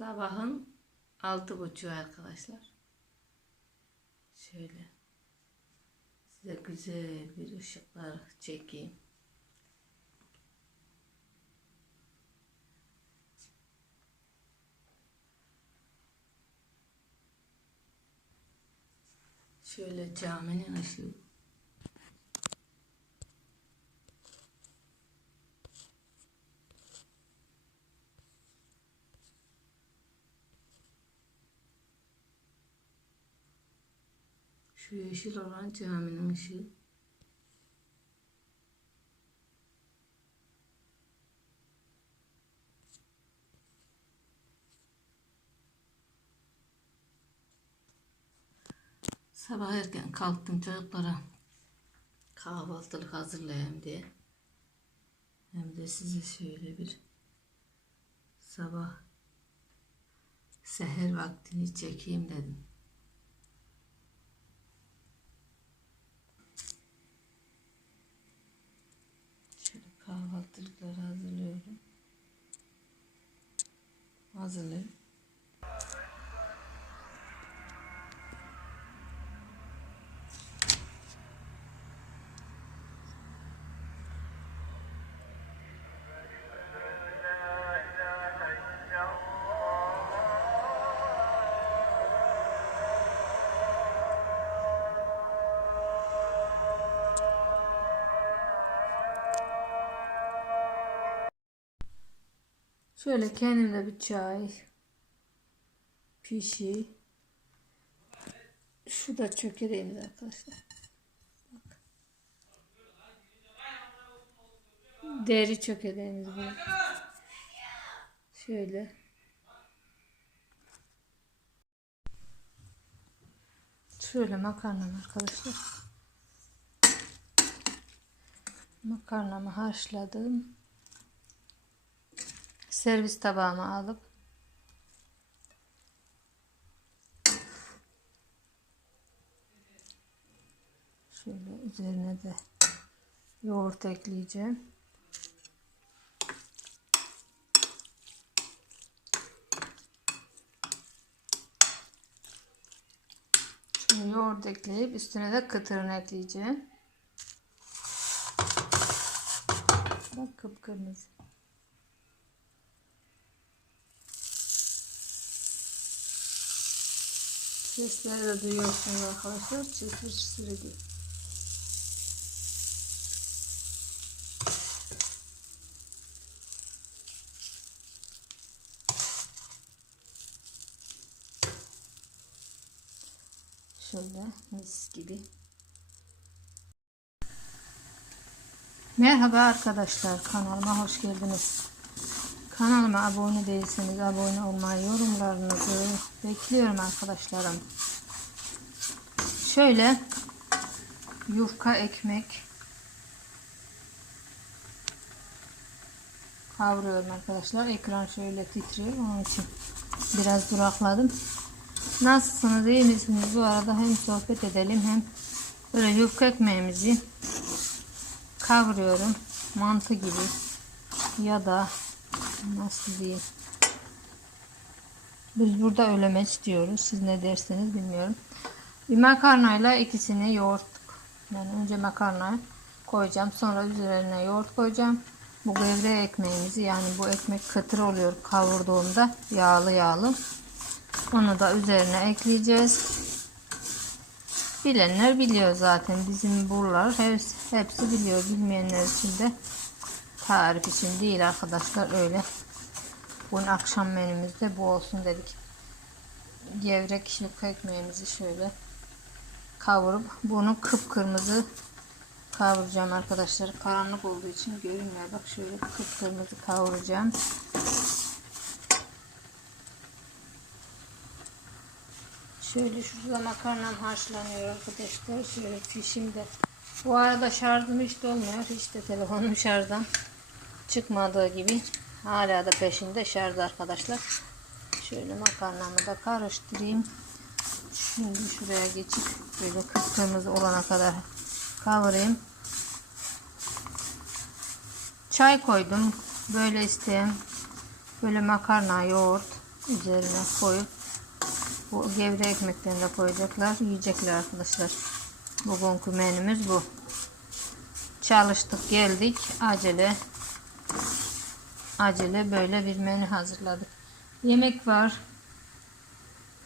Sabahın altı buçuğu arkadaşlar. Şöyle size güzel bir ışıklar çekeyim. Şöyle caminin ışığı. Şu yeşil olan caminin ışığı. Sabah erken kalktım çocuklara kahvaltılık hazırlayayım diye. Hem de size şöyle bir sabah seher vaktini çekeyim dedim. Hazırlayayım. Şöyle kendimde bir çay, pişi. Şu da çökereğimiz arkadaşlar. Bak. Deri çökereğimiz bu. Şöyle. Şöyle makarnam arkadaşlar. Makarnamı haşladım. Servis tabağıma alıp şöyle üzerine de yoğurt ekleyeceğim. Şimdi yoğurt ekleyip üstüne de kıtırını ekleyeceğim. Bak kıpkırmızı. Sesleri de duyuyorsunuz arkadaşlar. Çıtır çıtır. Şöyle mis gibi. Merhaba arkadaşlar kanalıma hoş geldiniz. Kanalıma abone değilseniz abone olmayı, yorumlarınızı bekliyorum arkadaşlarım. Şöyle yufka ekmek kavuruyorum arkadaşlar. Ekran şöyle titriyor. Onun için biraz durakladım. Nasılsınız? iyi misiniz? Bu arada hem sohbet edelim hem böyle yufka ekmeğimizi kavuruyorum. Mantı gibi ya da nasıl diyeyim? Biz burada ölemeç diyoruz siz ne dersiniz bilmiyorum. Bir makarnayla ikisini yoğurt yani önce makarna koyacağım sonra üzerine yoğurt koyacağım. Bu gevre ekmeğimizi yani bu ekmek kıtır oluyor kavurduğumda yağlı yağlı. Onu da üzerine ekleyeceğiz. Bilenler biliyor zaten. Bizim buralar hepsi, hepsi biliyor. Bilmeyenler için de tarif için değil arkadaşlar öyle. Bugün akşam menümüzde bu olsun dedik. Gevrek yufka ekmeğimizi şöyle kavurup bunu kıpkırmızı kavuracağım arkadaşlar. Karanlık olduğu için görünmüyor. Bak şöyle kıpkırmızı kavuracağım. Şöyle şurada makarnam haşlanıyor arkadaşlar. Şöyle fişim de. Bu arada şarjım hiç dolmuyor. Hiç de telefonum şarjdan çıkmadığı gibi hala da peşinde şarj arkadaşlar. Şöyle makarnamı da karıştırayım. Şimdi şuraya geçip böyle kıpkırmızı olana kadar kavurayım. Çay koydum. Böyle isteyen böyle makarna, yoğurt üzerine koyup bu gevre ekmeklerini de koyacaklar. Yiyecekler arkadaşlar. Bugünkü menümüz bu. Çalıştık geldik. Acele acele böyle bir menü hazırladık. Yemek var.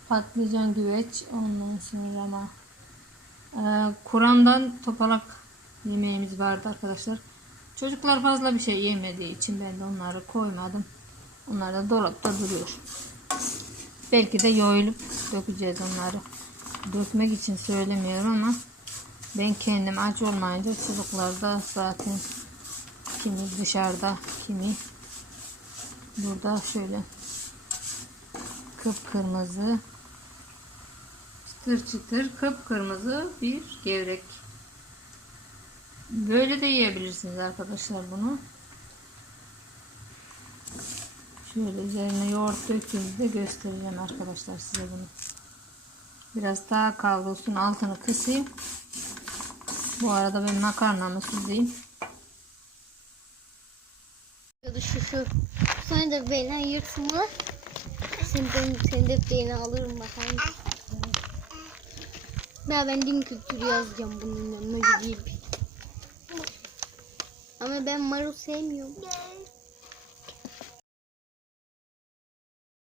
Patlıcan güveç. Ondan sonra ama ee, Kur'an'dan topalak yemeğimiz vardı arkadaşlar. Çocuklar fazla bir şey yemediği için ben de onları koymadım. Onlar da dolapta duruyor. Belki de yoğulup dökeceğiz onları. Dökmek için söylemiyorum ama ben kendim aç olmayınca çocuklar da zaten kimi dışarıda kimi burada şöyle kıpkırmızı çıtır çıtır kıpkırmızı bir gevrek. Böyle de yiyebilirsiniz arkadaşlar bunu. Şöyle üzerine yoğurt döktüğümüzde göstereceğim arkadaşlar size bunu. Biraz daha kavrulsun altını kısayım. Bu arada ben makarnamı süzeyim. Ya da şu. Sonra da beni yırtma. Sen ben sen de beni alırım bakalım. Ben ben din kültürü yazacağım bunun yanına gideyim. Ama ben marul sevmiyorum.